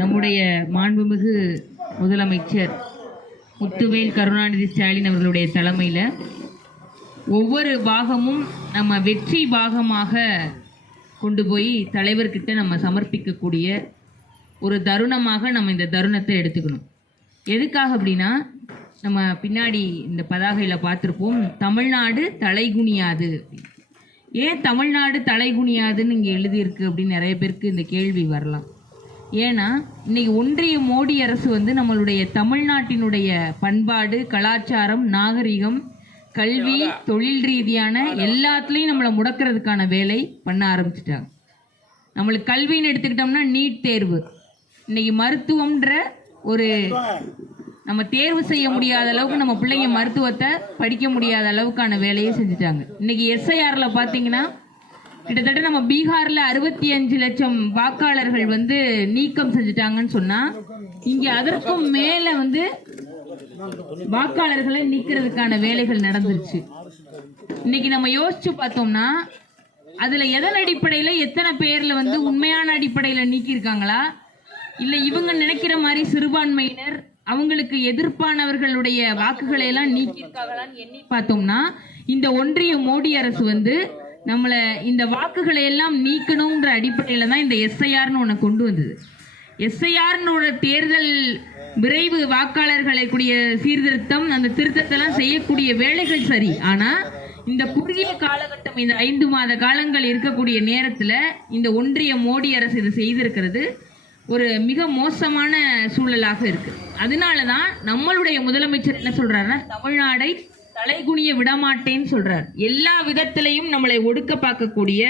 நம்முடைய மாண்புமிகு முதலமைச்சர் முத்துவேல் கருணாநிதி ஸ்டாலின் அவர்களுடைய தலைமையில் ஒவ்வொரு பாகமும் நம்ம வெற்றி பாகமாக கொண்டு போய் தலைவர்கிட்ட நம்ம சமர்ப்பிக்கக்கூடிய ஒரு தருணமாக நம்ம இந்த தருணத்தை எடுத்துக்கணும். எதுக்காக அப்படின்னா, நம்ம பின்னாடி இந்த பதாகையில் பார்த்துருப்போம், தமிழ்நாடு தலைகுனியாது. ஏன் தமிழ்நாடு தலைகுனியாதுன்னு இங்கே எழுதியிருக்கு அப்படின்னு நிறைய பேருக்கு இந்த கேள்வி வரலாம். ஏன்னா இன்னைக்கு ஒன்றிய மோடி அரசு நம்மளுடைய தமிழ்நாட்டினுடைய பண்பாடு, கலாச்சாரம், நாகரிகம், கல்வி, தொழில் ரீதியான எல்லாத்துலேயும் நம்மளை முடக்கிறதுக்கான வேலை பண்ண ஆரம்பிச்சிட்டாங்க. நம்மளுக்கு கல்வின்னு எடுத்துக்கிட்டோம்னா நீட் தேர்வு, இன்னைக்கு மருத்துவம்ன்ற ஒரு நம்ம தேர்வு செய்ய முடியாத அளவுக்கு நம்ம பிள்ளைங்க மருத்துவத்தை படிக்க முடியாத அளவுக்கான வேலையை செஞ்சுட்டாங்க. இன்னைக்கு எஸ்ஐஆர்ல பார்த்தீங்கன்னா கிட்டத்தட்ட நம்ம பீகார்ல 65 லட்சம் வாக்காளர்கள் நீக்கம் செஞ்சுட்டாங்கன்னு சொன்னா, இங்க அதற்கும் மேல வாக்காளர்களை நீக்கிறதுக்கான வேலைகள் நடந்துருச்சு. இன்னைக்கு நம்ம யோசிச்சு பார்த்தோம்னா, அதுல எதன் அடிப்படையில எத்தனை பேர்ல உண்மையான அடிப்படையில நீக்கியிருக்காங்களா, இல்ல இவங்க நினைக்கிற மாதிரி சிறுபான்மையினர் அவங்களுக்கு எதிர்ப்பானவர்களுடைய வாக்குகளை எல்லாம் நீக்கியிருக்காங்களான்னு எண்ணி பார்த்தோம்னா, இந்த ஒன்றிய மோடி அரசு நம்மளை இந்த வாக்குகளை எல்லாம் நீக்கணுங்கிற அடிப்படையில் தான் இந்த எஸ்ஐஆர்னு ஒன்று கொண்டு வந்தது. எஸ்ஐஆர்னோட தேர்தல் விரைவு வாக்காளர்களை கூடிய சீர்திருத்தம், அந்த திருத்தத்தெல்லாம் செய்யக்கூடிய வேலைகள் சரி. ஆனால் இந்த குறுகிய காலகட்டம், இந்த 5 மாத காலங்கள் இருக்கக்கூடிய நேரத்தில் இந்த ஒன்றிய மோடி அரசு இதை செய்திருக்கிறது ஒரு மிக மோசமான சூழலாக இருக்கு. அதனால தான் நம்மளுடைய முதலமைச்சர் என்ன சொல்றாருன்னா, தமிழ்நாடை தலைகுனிய விடமாட்டேன்னு சொல்றார். எல்லா விதத்திலையும் நம்மளை ஒடுக்க பார்க்கக்கூடிய,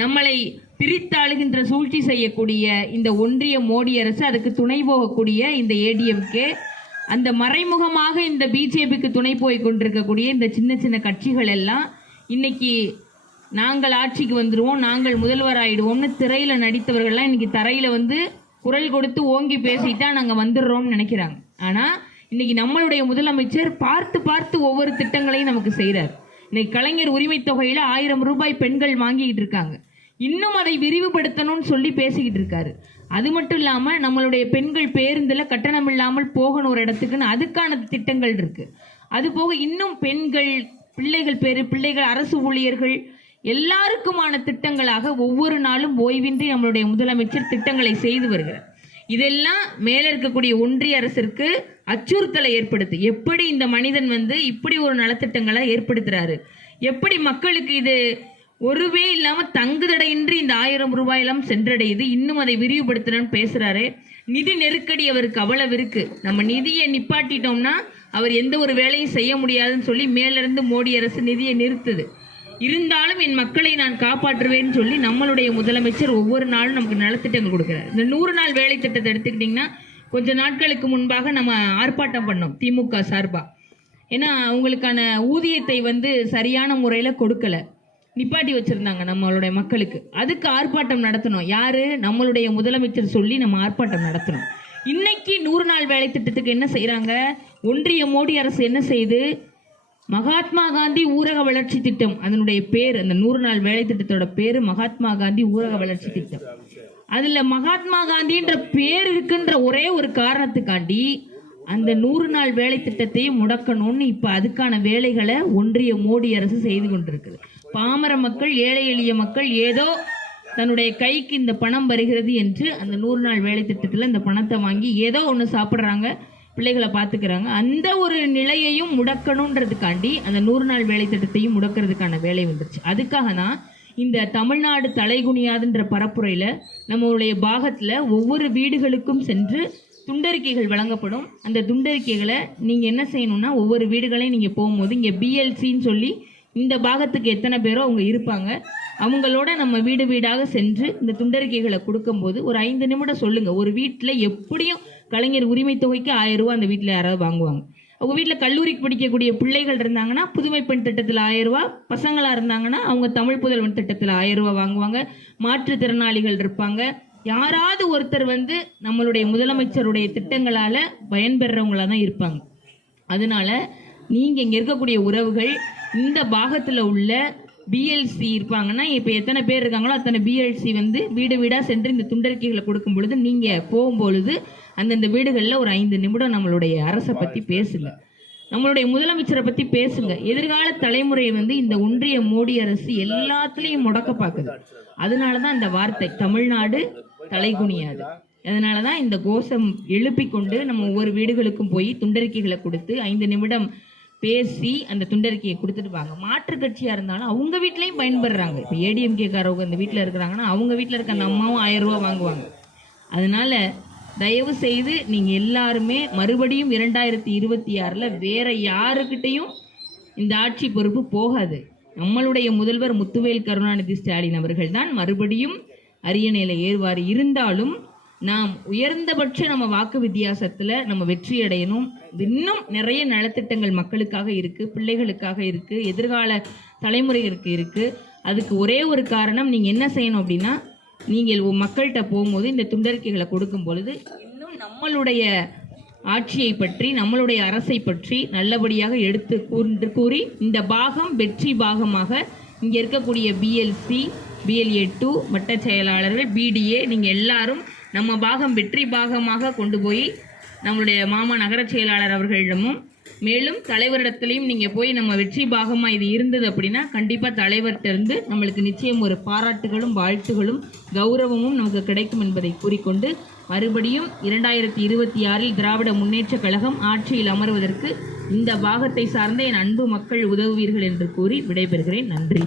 நம்மளை பிரித்தாளுகின்ற சூழ்ச்சி செய்யக்கூடிய இந்த ஒன்றிய மோடி அரசு, அதுக்கு துணை போகக்கூடிய இந்த ஏடிஎம்கே, அந்த மறைமுகமாக இந்த பிஜேபிக்கு துணை போய் கொண்டிருக்கக்கூடிய இந்த சின்ன சின்ன கட்சிகள் எல்லாம் இன்னைக்கு நாங்கள் ஆட்சிக்கு வந்துடுவோம், நாங்கள் முதல்வர் ஆயிடுவோம்னு திரையில நடித்தவர்கள்லாம் இன்னைக்கு தரையில குரல் கொடுத்து ஓங்கி பேசிட்டா நாங்கள் வந்துடுறோம்னு நினைக்கிறாங்க. ஆனால் இன்னைக்கு நம்மளுடைய முதலமைச்சர் பார்த்து பார்த்து ஒவ்வொரு திட்டங்களையும் நமக்கு செய்கிறார். இன்னைக்கு கலைஞர் உரிமை தொகையில் 1000 ரூபாய் பெண்கள் வாங்கிக்கிட்டு இருக்காங்க. இன்னும் அதை விரிவுபடுத்தணும்னு சொல்லி பேசிக்கிட்டு இருக்காரு. அது மட்டும் இல்லாமல் நம்மளுடைய பெண்கள் பேருந்தில் கட்டணம் இல்லாமல் போகணும் ஒரு இடத்துக்குன்னு அதுக்கான திட்டங்கள் இருக்கு. அது போக இன்னும் பெண்கள், பிள்ளைகள், அரசு ஊழியர்கள் எல்லாருக்குமான திட்டங்களாக ஒவ்வொரு நாளும் ஓய்வின்றி நம்மளுடைய முதலமைச்சர் திட்டங்களை செய்து வருகிறார். இதெல்லாம் மேல இருக்கக்கூடிய ஒன்றிய அரசிற்கு அச்சுறுத்தலை ஏற்படுத்து. எப்படி இந்த மனிதன் இப்படி ஒரு நலத்திட்டங்களை ஏற்படுத்துறாரு, எப்படி மக்களுக்கு இது ஒருவே இல்லாம தங்குதடையின்றி இந்த 1000 ரூபாயெல்லாம் சென்றடையுது, இன்னும் அதை விரிவுபடுத்தணும்னு பேசுறாரு. நிதி நெருக்கடி அவருக்கு அவ்வளவு இருக்கு. நம்ம நிதியை நிப்பாட்டிட்டோம்னா அவர் எந்த ஒரு வேலையும் செய்ய முடியாதுன்னு சொல்லி மேல இருந்து மோடி அரசு நிதியை நிறுத்துது. இருந்தாலும் என் மக்களை நான் காப்பாற்றுவேன்னு சொல்லி நம்மளுடைய முதலமைச்சர் ஒவ்வொரு நாளும் நமக்கு நலத்திட்டங்கள் கொடுக்கிறார். இந்த 100 நாள் வேலை திட்டத்தை எடுத்துக்கிட்டிங்கன்னா, கொஞ்ச நாட்களுக்கு முன்பாக நம்ம ஆர்ப்பாட்டம் பண்ணோம் திமுக சார்பா. ஏன்னா அவங்களுக்கான ஊதியத்தை சரியான முறையில் கொடுக்கல, நிப்பாட்டி வச்சிருந்தாங்க நம்மளுடைய மக்களுக்கு. அதுக்கு ஆர்ப்பாட்டம் நடத்தணும். யாரு? நம்மளுடைய முதலமைச்சர் சொல்லி நம்ம ஆர்ப்பாட்டம் நடத்தணும். இன்னைக்கு 100 நாள் வேலை திட்டத்துக்கு என்ன செய்யறாங்க? ஒன்றிய மோடி அரசு என்ன செய்யுது? மகாத்மா காந்தி ஊரக வளர்ச்சி திட்டம், அதனுடைய பேர், அந்த 100 நாள் வேலை திட்டத்தோட பேரு மகாத்மா காந்தி ஊரக வளர்ச்சி திட்டம். அதுல மகாத்மா காந்தின்ற பேர் இருக்குன்ற ஒரே ஒரு காரணத்துக்காண்டி அந்த 100 நாள் வேலை திட்டத்தையும் முடக்கணும்னு இப்ப அதுக்கான வேலைகளை ஒன்றிய மோடி அரசு செய்து கொண்டிருக்குது. பாமர மக்கள், ஏழை எளிய மக்கள் ஏதோ தன்னுடைய கைக்கு இந்த பணம் வருகிறது என்று அந்த 100 நாள் வேலை திட்டத்துல இந்த பணத்தை வாங்கி ஏதோ ஒன்று சாப்பிட்றாங்க, பிள்ளைகளை பார்த்துக்கிறாங்க. அந்த ஒரு நிலையையும் முடக்கணுன்றதுக்காண்டி அந்த 100 நாள் வேலை திட்டத்தையும் முடக்கிறதுக்கான வேலை வந்துருச்சு. அதுக்காக தான் இந்த தமிழ்நாடு தலைகுனியாதுன்ற பரப்புரையில் நம்மளுடைய பாகத்தில் ஒவ்வொரு வீடுகளுக்கும் சென்று துண்டறிக்கைகள் வழங்கப்படும். அந்த துண்டறிக்கைகளை நீங்கள் என்ன செய்யணும்னா, ஒவ்வொரு வீடுகளையும் நீங்கள் போகும்போது இங்கே பிஎல்சின்னு சொல்லி இந்த பாகத்துக்கு எத்தனை பேரோ அவங்க இருப்பாங்க, அவங்களோட நம்ம வீடு வீடாக சென்று இந்த துண்டறிக்கைகளை கொடுக்கும்போது ஒரு 5 நிமிடம் சொல்லுங்கள். ஒரு வீட்டில் எப்படியும் கலைஞர் உரிமை தொகைக்கு 1000 ரூபா அந்த வீட்டில் யாராவது வாங்குவாங்க. அவங்க வீட்டில் கல்லூரிக்கு படிக்கக்கூடிய பிள்ளைகள் இருந்தாங்கன்னா புதுமை பெண் திட்டத்தில் 1000 ரூபா, பசங்களாக இருந்தாங்கன்னா அவங்க தமிழ் புதல்வன் திட்டத்தில் 1000 ரூபா வாங்குவாங்க. மாற்றுத்திறனாளிகள் இருப்பாங்க. யாராவது ஒருத்தர் நம்மளுடைய முதலமைச்சருடைய திட்டங்களால் பயன்பெறவங்களா தான் இருப்பாங்க. அதனால நீங்கள் இங்கே இருக்கக்கூடிய உறவுகள் இந்த பாகத்தில் உள்ள பிஎல்சி இருப்பாங்கன்னா இப்போ எத்தனை பேர் இருக்காங்களோ அத்தனை பிஎல்சி வந்து வீடு வீடாக சென்று இந்த துண்டறிக்கைகளை கொடுக்கும் பொழுது நீங்கள் போகும்பொழுது அந்தந்த வீடுகளில் ஒரு 5 நிமிடம் நம்மளுடைய அரசை பற்றி பேசுங்க, நம்மளுடைய முதலமைச்சரை பற்றி பேசுங்க. எதிர்கால தலைமுறையை வந்து இந்த ஒன்றிய மோடி அரசு எல்லாத்துலேயும் முடக்க பார்க்குது. அதனால தான் இந்த வார்த்தை தமிழ்நாடு தலைகுனியாது. அதனால தான் இந்த கோஷம் எழுப்பி கொண்டு நம்ம ஒவ்வொரு வீடுகளுக்கும் போய் துண்டறிக்கைகளை கொடுத்து 5 நிமிடம் பேசி அந்த துண்டறிக்கையை கொடுத்துட்டு வாங்க. மாற்று கட்சியாக இருந்தாலும் அவங்க வீட்லேயும் பயன்படுறாங்க. இப்போ ஏடிஎம்கேக்காரவங்க அந்த வீட்டில் இருக்கிறாங்கன்னா அவங்க வீட்டில் இருக்க அந்த அம்மாவும் 1000 ரூபா வாங்குவாங்க. அதனால தயவு செய்து நீங்கள் எல்லாருமே மறுபடியும் 2026 வேற யாருக்கிட்டையும் இந்த ஆட்சி பொறுப்பு போகாது. நம்மளுடைய முதல்வர் முத்துவேல் கருணாநிதி ஸ்டாலின் அவர்கள் தான் மறுபடியும் அரியணையில் ஏறுவார். இருந்தாலும் நாம் உயர்ந்தபட்ச நம்ம வாக்கு வித்தியாசத்தில் நம்ம வெற்றி அடையணும். இன்னும் நிறைய நலத்திட்டங்கள் மக்களுக்காக இருக்குது, பிள்ளைகளுக்காக இருக்குது, எதிர்கால தலைமுறைகளுக்கு இருக்குது. அதுக்கு ஒரே ஒரு காரணம், நீங்கள் என்ன செய்யணும் அப்படின்னா, நீங்கள் மக்கள்கிட்ட போகும்போது இந்த துண்டறிக்கைகளை கொடுக்கும் பொழுது இன்னும் நம்மளுடைய ஆட்சியை பற்றி நம்மளுடைய அரசை பற்றி நல்லபடியாக எடுத்து கூறி இந்த பாகம் வெற்றி பாகமாக இங்கே இருக்கக்கூடிய பிஎல்சி, BLA2 வட்ட செயலாளர்கள், BDA நீங்கள் எல்லாரும் நம்ம பாகம் வெற்றி பாகமாக கொண்டு போய் நம்மளுடைய மாமா நகர செயலாளர் அவர்களிடமும் மேலும் தலைவரிடத்துலையும் நீங்கள் போய் நம்ம வெற்றி பாகமாக இது இருந்தது அப்படின்னா கண்டிப்பாக தலைவர்கிட்ட இருந்து நம்மளுக்கு நிச்சயம் ஒரு பாராட்டுகளும் வாழ்த்துகளும் கௌரவமும் நமக்கு கிடைக்கும் என்பதை கூறிக்கொண்டு மறுபடியும் 2026 திராவிட முன்னேற்ற கழகம் ஆட்சியில் அமர்வதற்கு இந்த பாகத்தை சார்ந்த என் அன்பு மக்கள் உதவுவீர்கள் என்று கூறி விடைபெறுகிறேன். நன்றி.